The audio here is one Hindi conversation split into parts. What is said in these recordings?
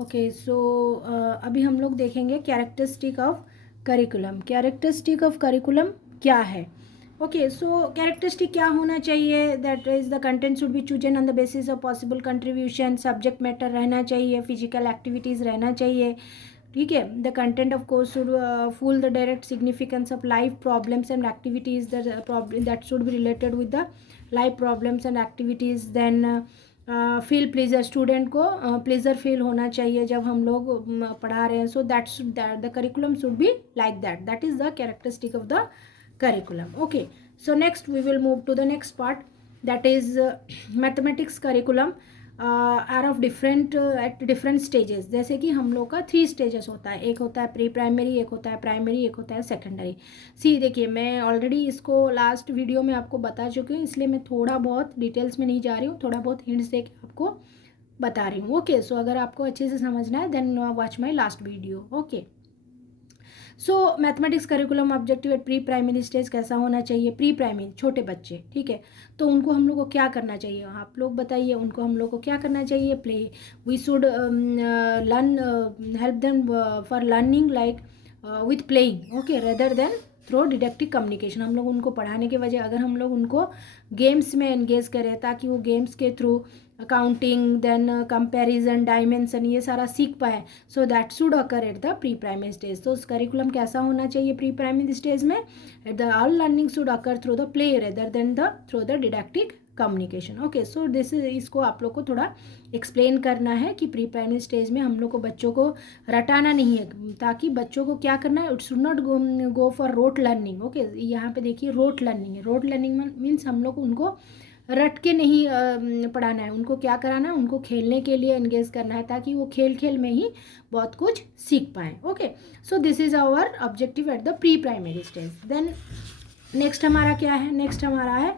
ओके सो अभी हम लोग देखेंगे characteristic of curriculum. Characteristic of curriculum क्या है? ओके सो कैरेक्टरिस्टिक क्या होना चाहिए? That is the content should be chosen on the basis of possible contribution, subject matter रहना चाहिए, फिजिकल एक्टिविटीज़ रहना चाहिए, ठीक है। The content of course should full the direct significance of life problems and activities that should be related with the life problems and activities. Then feel pleasure, student को प्लेजर फील होना चाहिए जब हम लोग पढ़ा रहे हैं। So that the curriculum should be like that is the characteristic of the curriculum. Okay, so next we will move to the next part, that is mathematics curriculum are of different at different stages। जैसे कि हम लोग का 3 स्टेजेस होता है, एक होता है प्री प्राइमरी, एक होता है प्राइमरी, एक होता है सेकेंडरी। सी देखिए, मैं ऑलरेडी इसको लास्ट वीडियो में आपको बता चुकी हूँ, इसलिए मैं थोड़ा बहुत डिटेल्स में नहीं जा रही हूँ, थोड़ा बहुत हिंट्स दे के आपको बता रही हूँ। ओके सो अगर आपको अच्छे से समझना है then watch my last video. Okay so mathematics curriculum objective at pre primary stage कैसा होना चाहिए? प्री प्राइमरी छोटे बच्चे, ठीक है, तो उनको हम लोग को क्या करना चाहिए? आप लोग बताइए, उनको हम लोग को क्या करना चाहिए? Play, we should learn, help them for learning like with playing, okay, rather than through deductive communication. हम लोग उनको पढ़ाने के वजह अगर हम लोग उनको गेम्स में एंगेज करें ताकि वो गेम्स के through accounting, then comparison, dimension, ये सारा सीख पाए। So that should occur at the pre primary stage. तो करिकुलम कैसा होना चाहिए प्री प्राइमरी स्टेज में? At the all learning should occur through the play rather than the through the deductive communication. Okay so this is, इसको आप लोग को थोड़ा एक्सप्लेन करना है कि प्री प्राइमरी स्टेज में हम लोग को बच्चों को रटाना नहीं है, ताकि बच्चों को क्या करना है, it should not go for rote learning. Okay यहाँ पे देखिए रोट लर्निंग है, रोट लर्निंग मीन्स हम लोग उनको रट के नहीं पढ़ाना है, उनको क्या कराना है, उनको खेलने के लिए एंगेज करना है ताकि वो खेल खेल में ही बहुत कुछ सीख पाएँ। Okay so this is our objective at the pre primary stage. Then next हमारा क्या है? नेक्स्ट हमारा है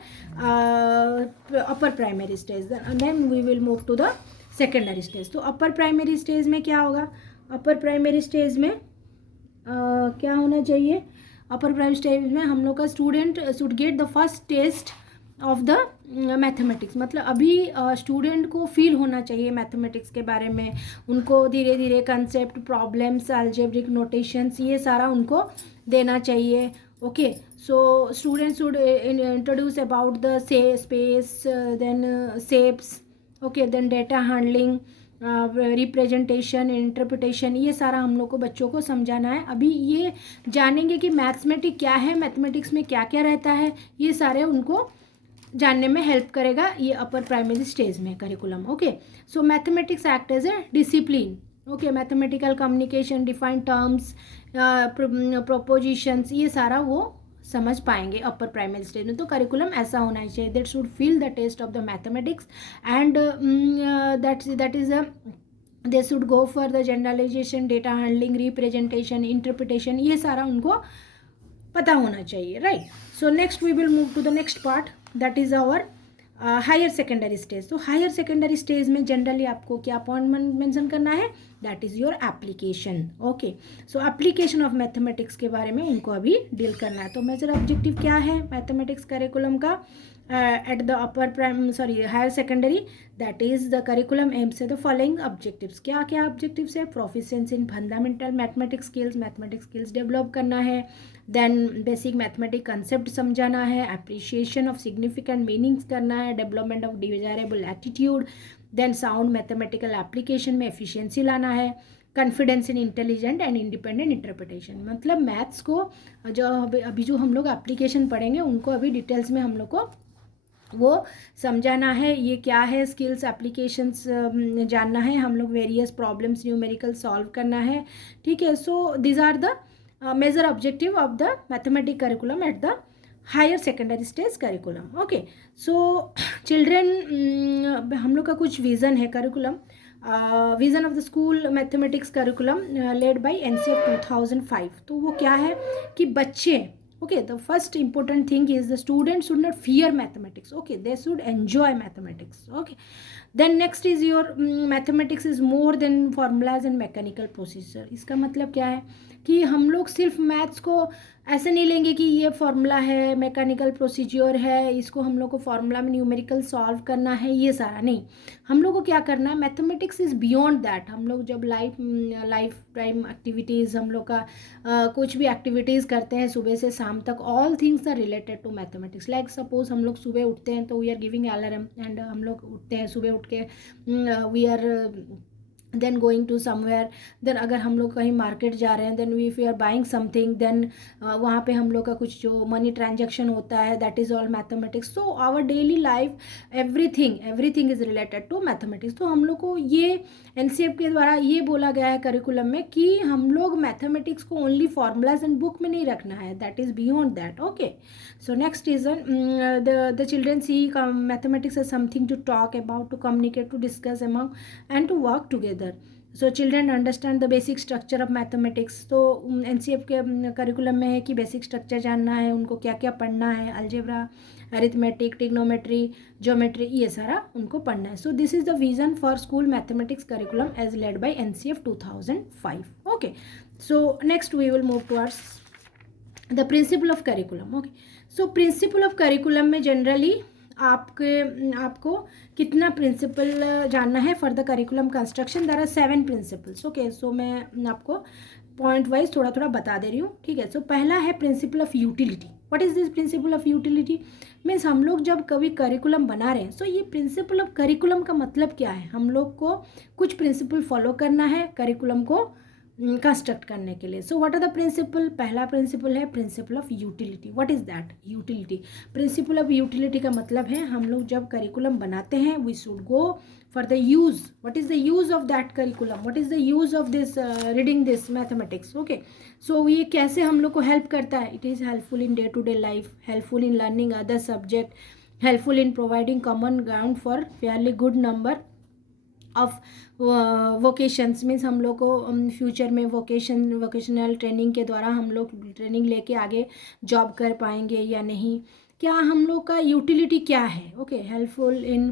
upper primary stage. Then we will move to the secondary stage. तो अपर प्राइमरी स्टेज में क्या होगा? अपर प्राइमरी स्टेज में क्या होना चाहिए? अपर प्राइमरी स्टेज में हम लोग का student should get the first taste of the mathematics. मतलब अभी स्टूडेंट को फील होना चाहिए मैथमेटिक्स के बारे में, उनको धीरे धीरे कंसेप्ट, प्रॉब्लम्स, अलजेब्रिक नोटेशंस, ये सारा उनको देना चाहिए। Okay so student should introduce about the space, then shapes, okay, then data handling, representation, interpretation, ये सारा हम लोग को बच्चों को समझाना है। अभी ये जानेंगे कि मैथमेटिक्स क्या है, मैथमेटिक्स में क्या क्या रहता है, ये सारे उनको जानने में हेल्प करेगा ये अपर प्राइमरी स्टेज में curriculum. Okay so mathematics act as a discipline. Okay mathematical communication, defined terms, propositions, ये सारा वो समझ पाएंगे अपर प्राइमरी स्टेज में। तो करिकुलम ऐसा होना चाहिए, that should feel the taste of the mathematics and that is a they should go for the generalisation, data handling, representation, interpretation, ये सारा उनको पता होना चाहिए, right. So next we will move to the next part, that is our higher secondary stage. तो हायर सेकेंडरी स्टेज में जनरली आपको क्या पॉइंट मेंशन करना है? That is your application. Okay so application of mathematics के बारे में उनको अभी डील करना है। तो मेजर ऑब्जेक्टिव क्या है मैथमेटिक्स करिकुलम का at the higher secondary? That is the curriculum aims the following objectives. क्या क्या ऑब्जेक्टिव्स है? Proficiency in fundamental mathematics skills develop करना है, देन बेसिक मैथमेटिक कंसेप्ट समझाना है, अप्रिशिएशन ऑफ सिग्निफिकेंट मीनिंग्स करना है, development of desirable attitude, then sound mathematical application में एफिशिएंसी लाना है, confidence in intelligent and independent interpretation. मतलब मैथ्स को जो अभी जो हम लोग एप्लीकेशन पढ़ेंगे उनको अभी डिटेल्स में हम लोग को वो समझाना है, ये क्या है, स्किल्स एप्लीकेशंस जानना है, हम लोग वेरियस प्रॉब्लम्स न्यूमेरिकल सॉल्व करना है, ठीक है। So these are the major objective of the mathematic curriculum at the higher secondary stage curriculum. Okay so children, हम लोग का कुछ विज़न है curriculum, vision of the school mathematics curriculum led by NCF 2005। तो वो क्या है कि बच्चे, okay, the first important thing is the student should not fear mathematics, okay, they should enjoy mathematics, okay. Then next is your mathematics is more than formulas and mechanical procedure। इसका मतलब क्या है कि हम लोग सिर्फ मैथ्स को ऐसे नहीं लेंगे कि ये फॉर्मूला है, मैकेनिकल प्रोसीजर है, इसको हम लोग को फॉर्मूला में न्यूमेरिकल सॉल्व करना है, ये सारा नहीं। हम लोग को क्या करना है, मैथमेटिक्स इज़ बियॉन्ड दैट। हम लोग जब लाइफ टाइम एक्टिविटीज़ हम लोग का कुछ भी एक्टिविटीज़ करते हैं सुबह से शाम तक, all things are related to mathematics. Like suppose हम लोग सुबह उठते हैं तो we are giving alarm, and हम लोग उठते हैं सुबह उठ के we are then going to somewhere. Then अगर हम लोग कहीं मार्केट जा रहे हैं, then we if you are buying something, then वहाँ पे हम लोग का कुछ जो मनी ट्रांजैक्शन होता है, that is all mathematics. So our daily life everything is related to mathematics. तो हम लोग को ये एनसीएफ के द्वारा ये बोला गया है करिकुलम में कि हम लोग मैथमेटिक्स को ओनली फार्मूलाज एंड बुक में नहीं रखना है, that is beyond that. Okay, so next reason, the children see mathematics is something to talk about, to communicate, to discuss among and to work together. So children understand the basic structure of mathematics. तो एनसीएफ के करिकुलम में है कि बेसिक स्ट्रक्चर जानना है उनको, क्या क्या पढ़ना है, अलजेब्रा, अरिथमेटिक, ट्रिग्नोमेट्री, ज्योमेट्री, ये सारा उनको पढ़ना है। So this is the vision for school mathematics curriculum as laid by NCF 2005। Okay, so next we will move towards the principle of curriculum. Okay, so principle of curriculum में जनरली आपको कितना प्रिंसिपल जानना है for the curriculum construction. There are 7 principles. Okay, so मैं आपको पॉइंट वाइज थोड़ा थोड़ा बता दे रही हूँ, ठीक है। सो पहला है principle of utility. What is this principle of utility? Means हम लोग जब कभी करिकुलम बना रहे हैं, सो ये प्रिंसिपल ऑफ करिकुलम का मतलब क्या है, हम लोग को कुछ प्रिंसिपल फॉलो करना है करिकुलम को कंस्ट्रक्ट करने के लिए। So what are the principle? पहला प्रिंसिपल है principle of utility. What is that? Utility. Principle of utility का मतलब है हम लोग जब करिकुलम बनाते हैं, we should go for the use. What is the use of that curriculum? What is the use of this reading this mathematics? Okay, so ये कैसे हम लोग को हेल्प करता है? It is helpful in day to day life, helpful in learning other subject, helpful in providing common ground for fairly good number of vocations. Means हम लोग को फ्यूचर में वोकेशनल ट्रेनिंग के द्वारा हम लोग ट्रेनिंग लेके आगे जॉब कर पाएंगे या नहीं, क्या हम लोग का यूटिलिटी क्या है? Okay, helpful in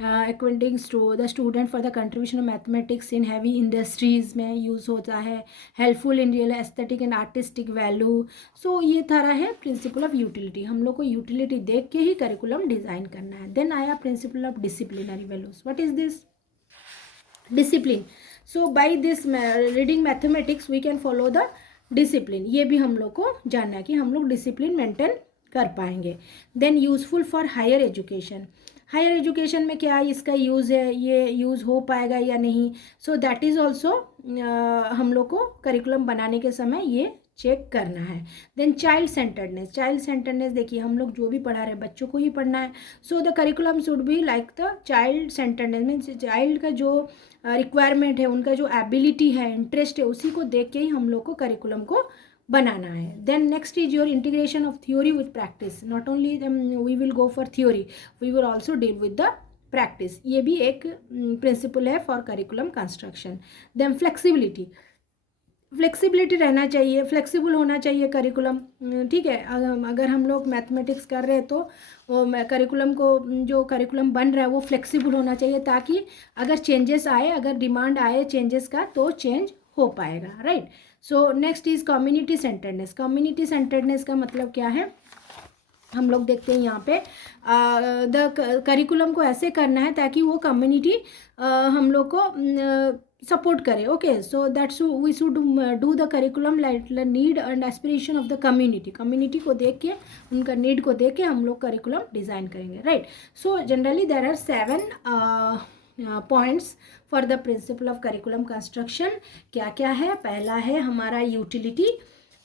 acquainting the student for the contribution of mathematics in heavy industries में यूज़ होता है, helpful in real aesthetic and artistic value. So ये सारा है प्रिंसिपल ऑफ यूटिलिटी। हम लोग को यूटिलिटी देख के ही करिकुलम डिज़ाइन करना है। देन आया principle of disciplinary values. What is this? Discipline. So by this reading mathematics we can follow the discipline. ये भी हम लोग को जानना है कि हम लोग डिसिप्लिन मेंटेन कर पाएंगे। Then useful for higher education. Higher education में क्या इसका यूज़ है, ये यूज़ हो पाएगा या नहीं, सो दैट इज़ ऑल्सो हम लोग को करिकुलम बनाने के समय ये चेक करना है। देन चाइल्ड सेंटर्डनेस देखिए हम लोग जो भी पढ़ा रहे हैं बच्चों को ही पढ़ना है। So the curriculum should be like the child centredness. Means child का जो रिक्वायरमेंट है, उनका जो एबिलिटी है, इंटरेस्ट है, उसी को देख के ही हम लोग को करिकुलम को बनाना है। Then next is your integration of theory with practice. Not only we will go for theory, we will also deal with the practice. ये भी एक प्रिंसिपल है for curriculum construction. Then flexibility रहना चाहिए, फ्लेक्सिबल होना चाहिए करिकुलम, ठीक है। अगर हम लोग मैथमेटिक्स कर रहे हैं तो करिकुलम को, जो करिकुलम बन रहा है वो फ्लेक्सिबल होना चाहिए, ताकि अगर चेंजेस आए, अगर डिमांड आए चेंजेस का, तो चेंज हो पाएगा, right. So next is community centredness. Community centredness का मतलब क्या है? हम लोग देखते हैं यहाँ पे द करिकुलम को ऐसे करना है ताकि वो कम्युनिटी हम लोग को सपोर्ट करे। Okay, so that's we should do the curriculum like the need and aspiration of the community को देख के, उनका नीड को देख के हम लोग करिकुलम डिज़ाइन करेंगे, right. So generally there are 7 points for the principle of curriculum construction. क्या क्या है? पहला है हमारा यूटिलिटी,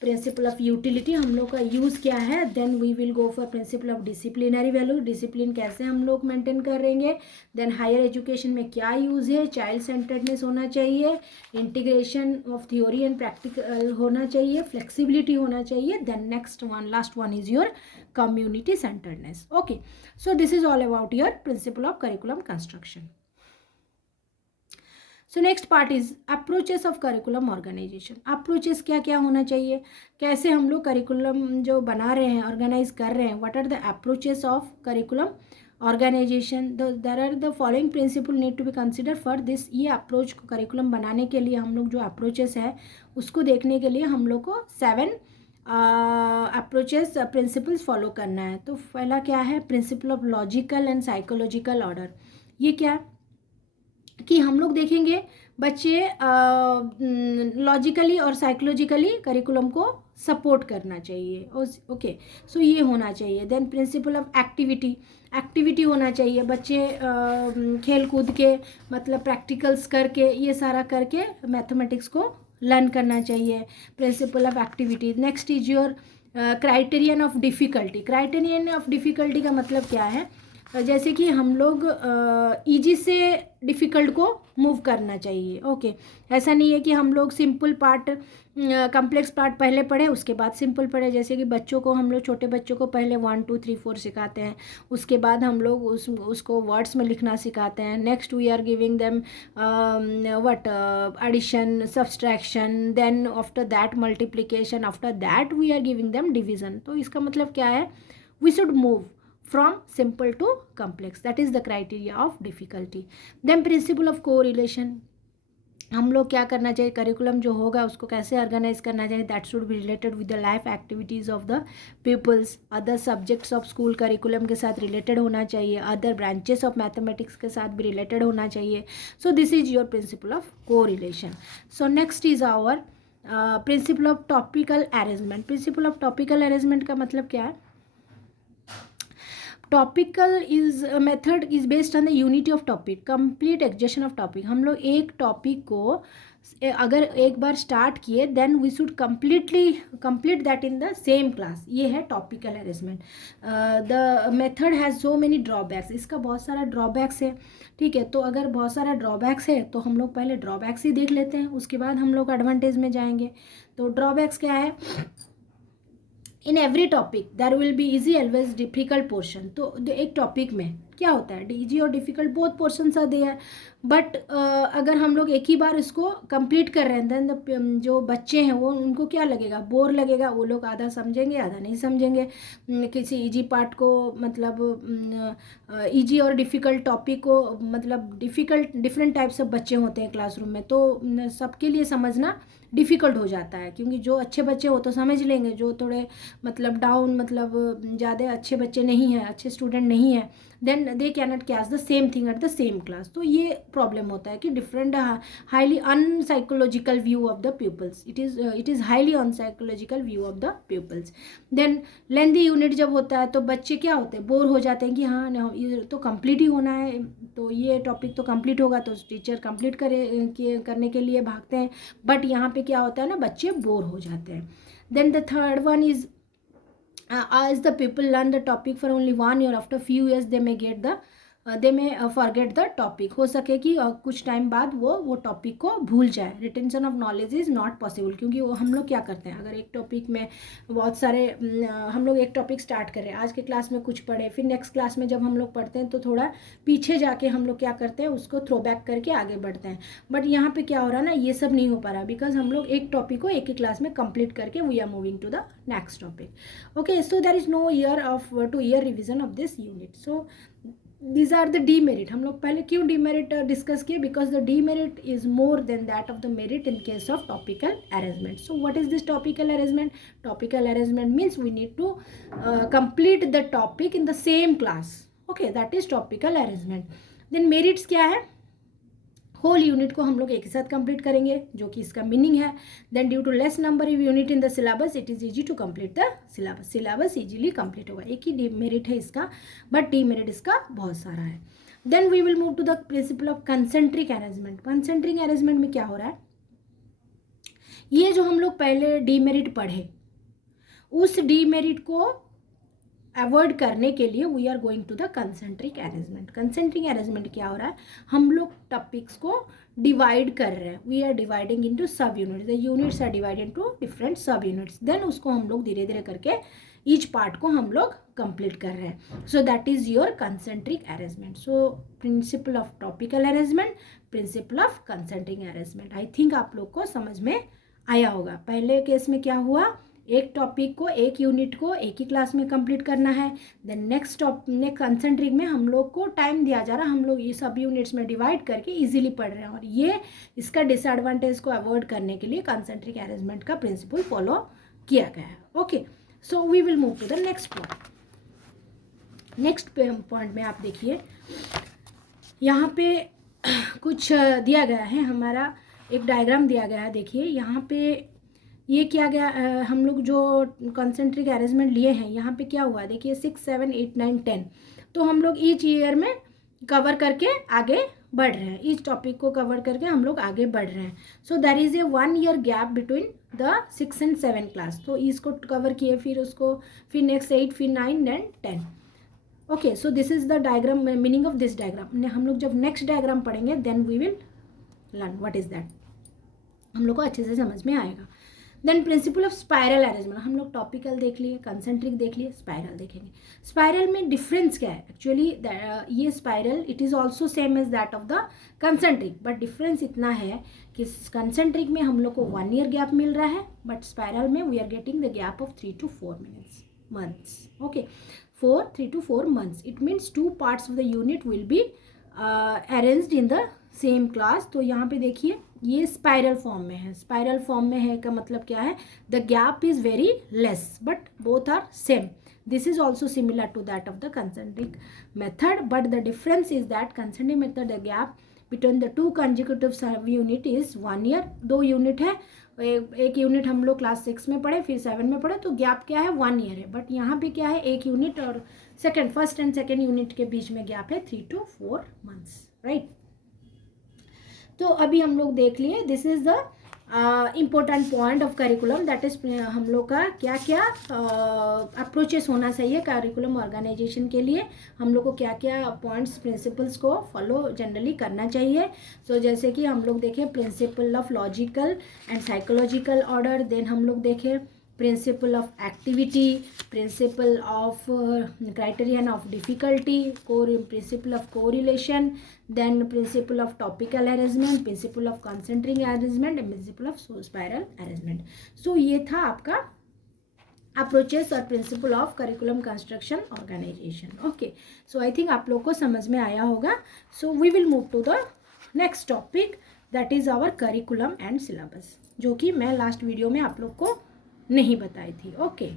प्रिंसिपल ऑफ यूटिलिटी, हम लोग का यूज़ क्या है। Then we will go for principle of disciplinary value, discipline कैसे हम लोग मेंटेन करेंगे। देन हायर एजुकेशन में क्या यूज़ है, चाइल्ड सेंटर्डनेस होना चाहिए, integration of theory and practical होना चाहिए, फ्लेक्सिबिलिटी होना चाहिए। Then next one, last one is your community centredness. Okay, so this is all about your principle of curriculum construction. So next part is approaches of curriculum organisation. Approaches क्या क्या होना चाहिए, कैसे हम लोग करिकुलम जो बना रहे हैं, ऑर्गेनाइज कर रहे हैं, what are the approaches of curriculum organisation. There are the following principle need to be consider for this. ये अप्रोच करिकुलम बनाने के लिए हम लोग जो अप्रोचेस है उसको देखने के लिए हम लोग को 7 अप्रोचेस प्रिंसिपल्स फॉलो करना है। तो पहला क्या है, principle of logical and psychological order. ये क्या है कि हम लोग देखेंगे बच्चे लॉजिकली और साइकोलॉजिकली करिकुलम को सपोर्ट करना चाहिए। ओके, सो ये होना चाहिए। Then principle of activity, activity होना चाहिए। बच्चे खेल कूद के मतलब प्रैक्टिकल्स करके ये सारा करके मैथमेटिक्स को लर्न करना चाहिए। Principal of activity. Next is your criterion of difficulty. Criterion of difficulty का मतलब क्या है, जैसे कि हम लोग इजी से डिफ़िकल्ट को मूव करना चाहिए। ओके, ऐसा नहीं है कि हम लोग सिंपल पार्ट कम्प्लेक्स पार्ट पहले पढ़े उसके बाद सिंपल पढ़े। जैसे कि बच्चों को हम लोग छोटे बच्चों को पहले 1 2 3 4 सिखाते हैं, उसके बाद हम लोग उसको वर्ड्स में लिखना सिखाते हैं। Next we are giving them what addition subtraction, then after that multiplication, after that we are giving them division. तो इसका मतलब क्या है, we should move from simple to complex. That is the criteria of difficulty. Then principle of correlation. हम लोग क्या करना चाहिए, करिकुलम जो होगा उसको कैसे ऑर्गेनाइज करना चाहिए, that should be related with the life activities of the peoples. Other subjects of school curriculum के साथ रिलेटेड होना चाहिए, अदर ब्रांचेस ऑफ मैथमेटिक्स के साथ भी रिलेटेड होना चाहिए। So this is your principle of correlation. So next is our principle of topical arrangement. Principle of topical arrangement का मतलब क्या है, topical is method is based on the unity of topic, complete exhaustion of topic. हम लोग एक टॉपिक को अगर एक बार स्टार्ट किए then we should complete that in the same class. ये है topical arrangement. The method has so many drawbacks, इसका बहुत सारा ड्रॉबैक्स है। ठीक है, तो अगर बहुत सारा ड्रॉबैक्स है तो हम लोग पहले ड्रॉबैक्स ही देख लेते हैं, उसके बाद हम लोग एडवांटेज में जाएंगे। तो ड्रॉबैक्स क्या है, in every topic there will be easy always difficult portion. तो एक टॉपिक में क्या होता है, इजी और difficult both portion are there, but अगर हम लोग एक ही बार इसको कंप्लीट कर रहे हैं देन जो बच्चे हैं वो उनको क्या लगेगा, बोर लगेगा। वो लोग आधा समझेंगे आधा नहीं समझेंगे। किसी इजी पार्ट को मतलब इजी और डिफ़िकल्ट टॉपिक को मतलब डिफरेंट टाइप्स ऑफ बच्चे होते हैं क्लासरूम में, तो सबके लिए समझना डिफ़िकल्ट हो जाता है। क्योंकि जो अच्छे बच्चे हो तो समझ लेंगे, जो थोड़े मतलब डाउन मतलब ज़्यादा अच्छे बच्चे नहीं हैं, अच्छे स्टूडेंट नहीं हैं, then they can not catch the same thing at the same class. तो ये प्रॉब्लम होता है कि different highly unpsychological view of the peoples, it is highly unpsychological view of the peoples. Then lengthy unit जब होता है तो बच्चे क्या होते हैं, बोर हो जाते हैं कि हाँ ये तो कंप्लीट ही होना है, तो ये टॉपिक तो कंप्लीट होगा, तो टीचर कंप्लीट करने के लिए भागते हैं। बट यहाँ पे क्या होता है ना, बच्चे बोर हो जाते हैं। Then the third one is as the people learn the topic for only 1 year, after few years they may forget the topic। हो सके कि कुछ टाइम बाद वो टॉपिक को भूल जाए। Retention of knowledge is not possible, क्योंकि वो हम लोग क्या करते हैं, अगर एक टॉपिक में बहुत सारे हम लोग एक टॉपिक स्टार्ट करें, आज के क्लास में कुछ पढ़े, फिर नेक्स्ट क्लास में जब हम लोग पढ़ते हैं तो थोड़ा पीछे जाके हम लोग क्या करते हैं, उसको थ्रो बैक करके आगे बढ़ते हैं। बट यहाँ पे क्या हो रहा है ना, ये सब नहीं हो पा रहा, बिकॉज हम लोग एक टॉपिक को एक ही क्लास में कंप्लीट करके we are moving to the next topic. Okay, so there is no year of 2 year revision of this unit. So these are the demerit। हम लोग पहले क्यों demerit डिस्कस किए, because the demerit is more than that of the merit in case of topical arrangement। so what is this topical arrangement? Topical arrangement means we need to complete the topic in the same class। okay, that is topical arrangement। then merits क्या है, होल यूनिट को हम लोग एक ही साथ कंप्लीट करेंगे, जो कि इसका मीनिंग है। Then due to less number of unit in the syllabus it is easy to complete the syllabus. Syllabus easily complete होगा, एक ही डीमेरिट है इसका, बट डीमेरिट इसका बहुत सारा है। Then we will move to the principle of concentric arrangement. Concentric arrangement में क्या हो रहा है, ये जो हम लोग पहले डीमेरिट पढ़े, उस डीमेरिट को अवॉइड करने के लिए we are going to the concentric arrangement. Concentric arrangement क्या हो रहा है, हम लोग टॉपिक्स को डिवाइड कर रहे हैं, we are dividing into sub units, the units are divided into different sub units. Then उसको हम लोग धीरे धीरे करके ईच पार्ट को हम लोग कंप्लीट कर रहे हैं। So that is your concentric arrangement. So principle of topical arrangement, principle of concentric arrangement. I think आप लोग को समझ में आया होगा। पहले केस में क्या हुआ, एक टॉपिक को एक यूनिट को एक ही क्लास में कंप्लीट करना है। देन नेक्स्ट कंसेंट्रिक में हम लोग को टाइम दिया जा रहा है, हम लोग ये सब यूनिट्स में डिवाइड करके इजीली पढ़ रहे हैं, और ये इसका डिसएडवांटेज को अवॉइड करने के लिए कंसेंट्रिक अरेंजमेंट का प्रिंसिपल फॉलो किया गया है. Okay, so we will move to the next point. Next point में आप देखिए यहाँ पे कुछ दिया गया है, हमारा एक डायग्राम दिया गया है. देखिए यहाँ पे ये किया गया, हम लोग जो कंसेंट्रिक अरेंजमेंट लिए हैं यहाँ पे क्या हुआ, देखिए 6, 7, 8, 9, 10. तो हम लोग ईच ईयर में कवर करके आगे बढ़ रहे हैं, इस टॉपिक को कवर करके हम लोग आगे बढ़ रहे हैं. So there is a 1 year gap between the 6 and 7 class. तो इसको कवर किए, फिर उसको, फिर नेक्स्ट 8, फिर 9 then 10. Okay, so this is the diagram, meaning of this diagram. हम लोग जब नेक्स्ट डायग्राम पढ़ेंगे then we will learn what is that, हम लोग को अच्छे से समझ में आएगा. Then principle of spiral arrangement, हम लोग टॉपिकल देख लिए, कंसेंट्रिक देख लिए, स्पायरल देखेंगे. स्पायरल में डिफरेंस क्या है एक्चुअली, ये spiral it is also same as that of the concentric, but difference इतना है कि कंसेंट्रिक में हम लोग को 1 year गैप मिल रहा है, बट स्पायरल में we are getting the gap of 3 to 4 months. Okay, 3 to 4 months. It means 2 parts of the unit will be arranged in the same class. तो यहाँ पे देखिए ये स्पाइरल फॉर्म में है. स्पाइरल फॉर्म में है का मतलब क्या है, the gap is very less but both are same. This is also similar to that of the concentric method, but the difference is that concentric method the gap between the 2 consecutive sub unit is 1 year. 2 unit है, एक यूनिट हम लोग क्लास 6 में पढ़े, फिर 7 में पढ़े, तो गैप क्या है 1 year है. बट यहाँ पे क्या है, एक यूनिट और फर्स्ट एंड सेकेंड यूनिट के बीच में गैप है 3 to 4 months, राइट. तो अभी हम लोग देख लिए, this is the important point of curriculum, that is हम लोग का क्या क्या अप्रोचेस होना चाहिए करिकुलम ऑर्गेनाइजेशन के लिए, हम लोग को क्या क्या पॉइंट्स प्रिंसिपल्स को फॉलो जनरली करना चाहिए. सो जैसे कि हम लोग देखें principle of logical and psychological order, then हम लोग देखें principle of activity, principle of criterion of difficulty, principle of correlation, then principle of topical arrangement, principle of concentric arrangement and principle of spiral arrangement. So ये था आपका अप्रोचेस और principle of curriculum construction organization. Okay, so I think आप लोग को समझ में आया होगा. So we will move to the next topic, that is our curriculum and syllabus, जो कि मैं लास्ट वीडियो में आप लोग को नहीं बताई थी. ओके.